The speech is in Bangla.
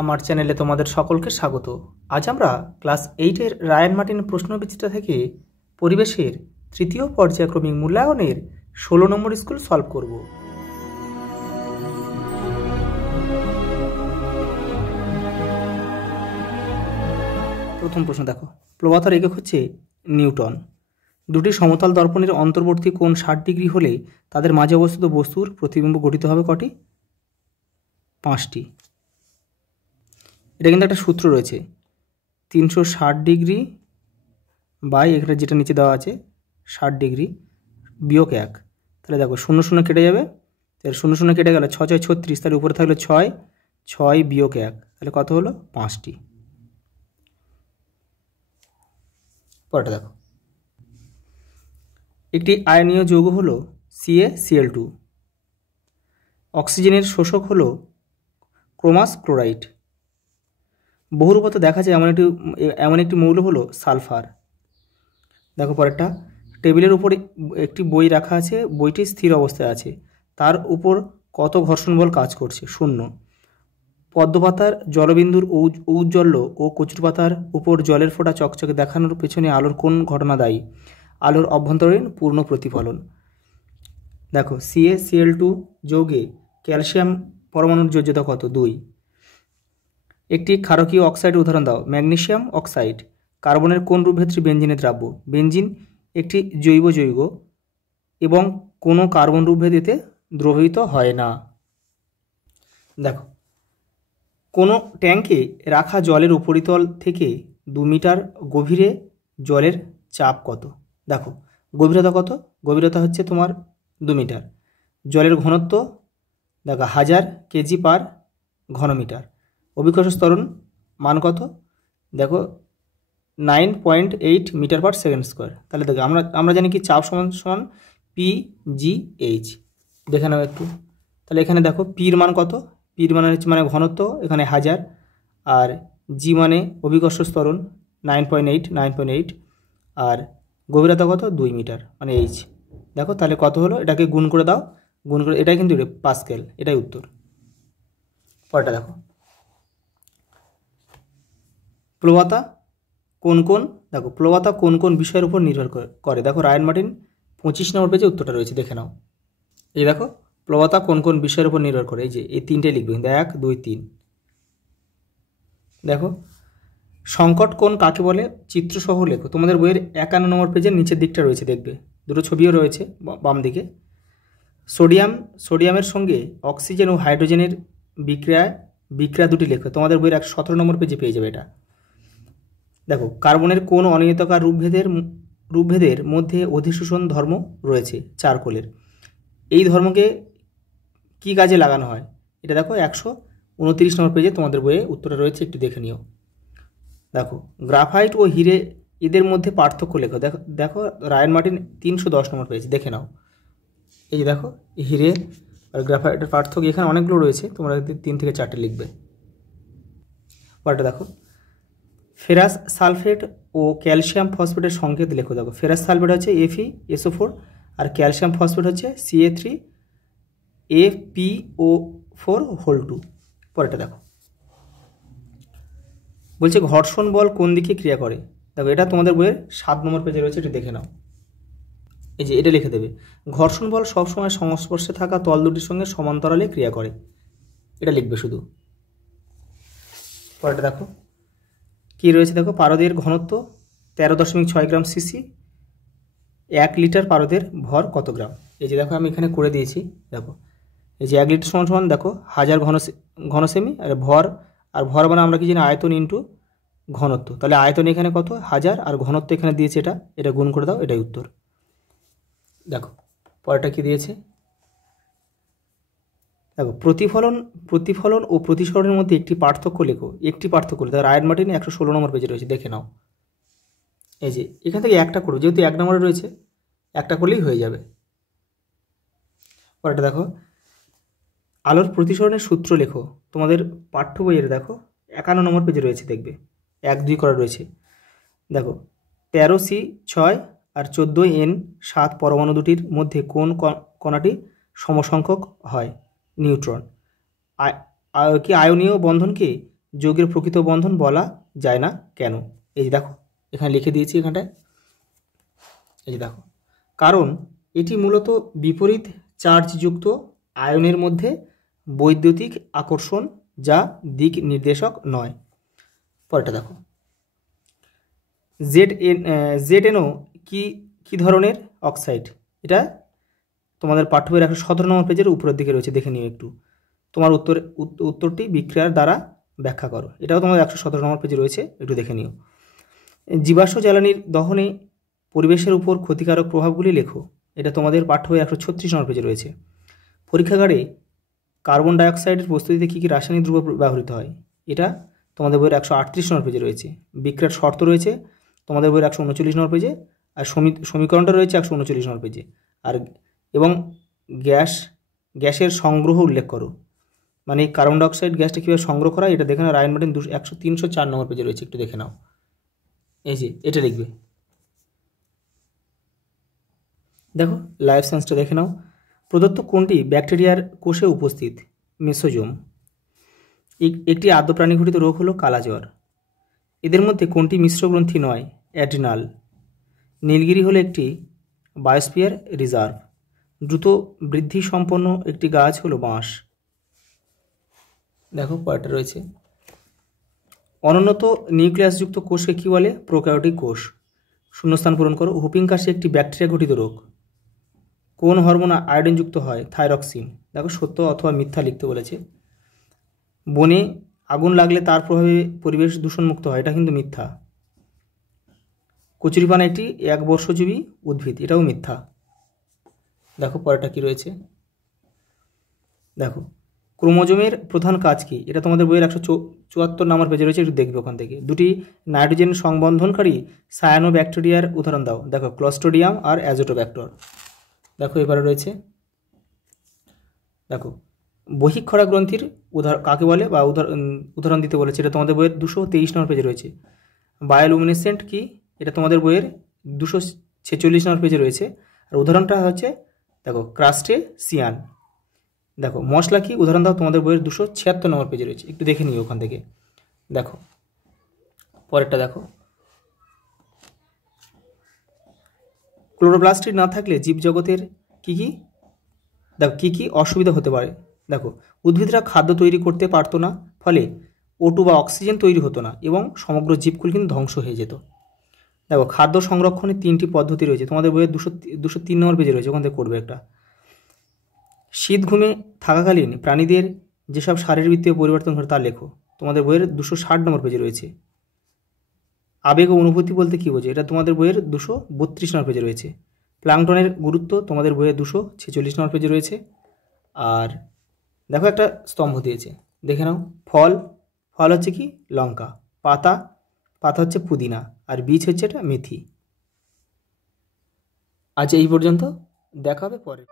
আমার চ্যানেলে তোমাদের সকলকে স্বাগত। আজ আমরা ক্লাস 8-এর রায়ান মার্টিন প্রশ্নবিচিত্রা থেকে পরিবেশের তৃতীয় পর্যায়ক্রমিক মূল্যায়নের 16 নম্বর স্কুল সলভ করব। প্রথম প্রশ্ন দেখো, প্রবাতার একক হচ্ছে নিউটন। দুটি সমতল দর্পণের অন্তর্বর্তী কোণ 60 ডিগ্রি হলে তাদের মাঝে অবস্থিত বস্তুর প্রতিবিম্ব গঠিত হবে কটি? 5টি। এটা কিন্তু একটা সূত্র রয়েছে, 360 ডিগ্রি বাই এখানে যেটা নিচে দেওয়া আছে 60 ডিগ্রি বিয়োগ 1। তাহলে দেখো 0 0 কেটে যাবে, তাহলে 0 0 কেটে গেল 6 6 36, তাহলে উপরে থাকলো 6 6 বিয়োগ 1, তাহলে কত হলো? 5টি। পরেরটা দেখো, একটি আয়নীয় যৌগ হলো CaCl2। অক্সিজেনের শোষক হলো ক্রোমাস ক্লোরাইড। বহুরূপতে দেখা যায় এমন একটি মৌল হলো সালফার। দেখো পরেরটা, টেবিলের উপর একটি বই রাখা আছে, বইটি স্থির অবস্থায় আছে, তার উপর কত ঘর্ষণ বল কাজ করছে? 0। পদ্মপাতার জলবিন্দুর ঔজ্জ্বল্য ও কচুর পাতার উপর জলের ফোঁটা চকচকে দেখানোর পেছনে আলোর কোন ঘটনা দায়ী? আলোর অভ্যন্তরীণ পূর্ণ প্রতিফলন। দেখো CaCl2 যৌগে ক্যালসিয়াম পরমাণুর যোজ্যতা কত? 2। একটি ক্ষারকীয় অক্সাইডের উদাহরণ দাও। Magnesium oxide. কার্বনের কোন রূপভেদটি বেঞ্জিনের দ্রাব্য? বেঞ্জিন একটি জৈব যৌগ এবং কোনো কার্বন রূপভেদ এতে দ্রবীভূত হয় না। দেখো, কোনো ট্যাঙ্কে রাখা জলের উপরিতল থেকে 2 মিটার গভীরে জলের চাপ কত? দেখো গভীরতা কত? গভীরতা হচ্ছে তোমার 2 মিটার। জলের ঘনত্ব দেখো 1000 কেজি পার ঘনমিটার। অভিকর্ষ ত্বরণ মান কত? দেখো 9.8 মিটার পার সেকেন্ড স্কোয়ার। তাহলে দেখো আমরা জানি কি চাপ সমান সমান PGH। দেখে নাও একটু। তাহলে এখানে দেখো পির মান কত? পির মানে হচ্ছে মানে ঘনত্ব, এখানে 1000, আর জি মানে অভিকর্ষ ত্বরণ 9.8, আর গভীরতা কত? 2 মিটার মানে H। দেখো তাহলে কত হলো, এটাকে গুণ করে দাও, গুণ করে এটাই কিন্তু পাস্কেল, এটাই উত্তর। পরেরটা দেখো, প্লবতা কোন কোন বিষয়ের উপর নির্ভর করে? দেখো রায়ান মার্টিন 25 নম্বর পেজে উত্তরটা রয়েছে, দেখে নাও। এই দেখো প্লবতা কোন কোন বিষয়ের উপর নির্ভর করে, এই যে এই 3টে লিখবে, 1 2 3। দেখো সংকট কোণ কাকে বলে? চিত্রসহ লেখো। তোমাদের বইয়ের 51 নম্বর পেজের নিচের দিকটা রয়েছে, দেখবে দুটো ছবিও রয়েছে বাম দিকে। সোডিয়ামের সঙ্গে অক্সিজেন ও হাইড্রোজেনের বিক্রিয়া দুটি লেখো। তোমাদের বইয়ের 117 নম্বর পেজে পেয়ে যাবে এটা। দেখো কার্বনের কোন অনিয়মিতকার রূপভেদের মধ্যে অধিশোষণ ধর্ম রয়েছে? চারকোলের। এই ধর্মকে কি কাজে লাগানো হয়? এটা দেখো 129 নম্বর পেজে তোমাদের বইয়ে উত্তরটা রয়েছে, একটু দেখে নিও। দেখো গ্রাফাইট ও হিরে এদের মধ্যে পার্থক্য লেখো। দেখো রায়ান মার্টিন 310 নম্বর পেজ, দেখে নাও। এই যে দেখো হিরে আর গ্রাফাইটের পার্থক্য এখানে অনেকগুলো রয়েছে, তোমরা 3 থেকে 4টে লিখবে। পরেরটা দেখো, ফেরাস সালফেট ও ক্যালসিয়াম ফসফেটের সংকেত লেখো। দেখো ফেরাস সালফেট হচ্ছে FeSO4 আর ক্যালসিয়াম ফসফেট হচ্ছে Ca3FeO4(2). পরেরটা দেখো, বলছে ঘর্ষণ বল কোন দিকে ক্রিয়া করে? দেখো এটা তোমাদের বইয়ের 7 নম্বর পেজে রয়েছে, এটা দেখে নাও। এই যে এটা লিখে দেবে, ঘর্ষণ বল সবসময় সংস্পর্শে থাকা তল দুটির সঙ্গে সমান্তরালে ক্রিয়া করে, এটা লিখবে শুধু। পরেরটা দেখো কি রয়েছে, দেখো পারদের ঘনত্ব 13.6 গ্রাম সিসি, 1 লিটার পারদের ভর কত গ্রাম? এই যে দেখো আমি এখানে করে দিয়েছি। দেখো এই যে 1 লিটার সমান দেখো 1000 ঘন সেমি, আর ভর মানে আমরা কি জানি আয়তন ইন্টু ঘনত্ব। তাহলে আয়তন এখানে কত? 1000, আর ঘনত্ব এখানে দিয়েছে এটা গুণ করে দাও, এটাই উত্তর। দেখো পরেরটা কি দিয়েছে, দেখো প্রতিফলন ও প্রতিসরণের মধ্যে একটি পার্থক্য লেখো। রায়ান মার্টিন 116 নম্বর পেজে রয়েছে, দেখে নাও। এই যে এখান থেকে একটা করো, যেহেতু 1 নম্বরে রয়েছে একটা করলেই হয়ে যাবে। পরেরটা দেখো, আলোর প্রতিসরণের সূত্র লেখো। তোমাদের পাঠ্য বইয়ের দেখো 51 নম্বর পেজে রয়েছে, দেখবে 1 2 করা রয়েছে। দেখো 13C6 আর 14N7 পরমাণু দুটির মধ্যে কোন কণাটি সমসংখ্যক হয়? নিউট্রন। আয়নীয় বন্ধনকে যৌগের প্রকৃত বন্ধন বলা যায় না কেন? এই যে দেখো এখানে লিখে দিয়েছি এখানটায়, এই যে দেখো, কারণ এটি মূলত বিপরীত চার্জযুক্ত আয়নের মধ্যে বৈদ্যুতিক আকর্ষণ, যা দিক নির্দেশক নয়। পরেরটা দেখো, ZnO কি ধরনের অক্সাইড? এটা তোমাদের পাঠ্য বইয়ের 117 নম্বর পেজের উপরের দিকে রয়েছে, দেখে নিও একটু। তোমার উত্তরটি বিক্রিয়ার দ্বারা ব্যাখ্যা করো। এটাও তোমাদের 117 নম্বর পেজে রয়েছে, একটু দেখে নিও। জীবাশ্ম জ্বালানির দহনে পরিবেশের উপর ক্ষতিকারক প্রভাবগুলি লেখো। এটা তোমাদের পাঠ্য বইয়ের 136 নম্বর পেজে রয়েছে। পরীক্ষাগারে কার্বন ডাইঅক্সাইডের প্রস্তুতিতে কী কী রাসায়নিক দ্রব্য ব্যবহৃত হয়? এটা তোমাদের বইয়ের 138 নম্বর পেজে রয়েছে। বিক্রিয়ার শর্ত রয়েছে তোমাদের বইয়ের 139 নম্বর পেজে, আর সমীকরণটা রয়েছে 139 নম্বর পেজে। আর এবং গ্যাসের সংগ্রহ উল্লেখ করো, মানে কার্বন ডাইঅক্সাইড গ্যাসটা কীভাবে সংগ্রহ করা, এটা দেখে নাও। রায়ন মার্টিন 304 নম্বর পেজে রয়েছে, একটু দেখে নাও। এই যে এটা লিখবে, দেখো লাইফ সায়েন্সটা দেখে নাও। প্রদত্ত কোনটি ব্যাকটেরিয়ার কোষে উপস্থিত? মেসোজোম। একটি আদ্য প্রাণীঘটিত রোগ হলো কালাজ্বর। এদের মধ্যে কোনটি মিশ্র গ্রন্থি নয়? অ্যাড্রিনাল। নীলগিরি হলো একটি বায়োস্ফিয়ার রিজার্ভ। দ্রুত বৃদ্ধি সম্পন্ন একটি গাছ হলো বাঁশ। দেখো পরেরটা রয়েছে, অনুন্নত নিউক্লিয়াসযুক্ত কোষকে কী বলে? প্রোক্যারিওটিক কোষ। শূন্যস্থান পূরণ করো। হুপিং কাশি একটি ব্যাকটেরিয়া ঘটিত রোগ। কোন হরমোন আয়োডিনযুক্ত হয়? থাইরক্সিন। দেখো সত্য অথবা মিথ্যা লিখতে বলেছে। বনে আগুন লাগলে তার প্রভাবে পরিবেশ দূষণমুক্ত হয়, এটা কিন্তু মিথ্যা। কচুরিপানা একটি একবর্ষজীবী উদ্ভিদ, এটাও মিথ্যা। দেখো পরেরটা কি রয়েছে, দেখো ক্রোমোজোমের প্রধান কাজ কি? এটা তোমাদের বইয়ের 174 নম্বর পেজে রয়েছে, একটু দেখবে ওখান থেকে। দুটি নাইট্রোজেন সংবন্ধনকারী সায়ানোব্যাকটেরিয়ার উদাহরণ দাও। দেখো ক্লস্ট্রিডিয়াম আর অ্যাজোটোব্যাক্টর। দেখো এবারে রয়েছে, দেখো বহিঃক্ষরা গ্রন্থির কাকে বলে বা উদাহরণ দিতে বলেছে, এটা তোমাদের বইয়ের 223 নম্বর পেজে রয়েছে। বায়োলুমিনেসেন্ট কি? এটা তোমাদের বইয়ের 246 নম্বর পেজে রয়েছে। আর উদাহরণটা হচ্ছে দেখো ক্রাস্টেসিয়ান। দেখো মশলা কি? উদাহরণ দাও, তোমাদের বইয়ের 276 নম্বর পেজে রয়েছে, একটু দেখে নিও ওখান থেকে। দেখো পরেরটা দেখো, ক্লোরোপ্লাস্ট না থাকলে জীবজগতের কী কী, দেখো কী কী অসুবিধা হতে পারে। দেখো উদ্ভিদরা খাদ্য তৈরি করতে পারতো না, ফলে O2 বা অক্সিজেন তৈরি হতো না এবং সমগ্র জীবকুল কিন্তু ধ্বংস হয়ে যেত। দেখো খাদ্য সংরক্ষণের 3টি পদ্ধতি রয়েছে, তোমাদের বইয়ের 203 নম্বর পেজে রয়েছে, ওখান থেকে করবে একটা। শীত ঘুমে থাকাকালীন প্রাণীদের যেসব শারীরবৃত্তীয় পরিবর্তন ঘটে তা লেখো, তোমাদের বইয়ের 260 নম্বর পেজে রয়েছে। আবেগ ও অনুভূতি বলতে কী বোঝে? এটা তোমাদের বইয়ের 232 নম্বর পেজে রয়েছে। প্লাঙ্কটনের গুরুত্ব তোমাদের বইয়ের 246 নম্বর পেজে রয়েছে। আর দেখো একটা স্তম্ভ দিয়েছে, দেখে নাও। ফল হচ্ছে কি? লঙ্কা। পাতা হচ্ছে পুদিনা, আর বীজ হচ্ছে এটা মেথি। আজ এই পর্যন্ত, দেখা হবে পরে।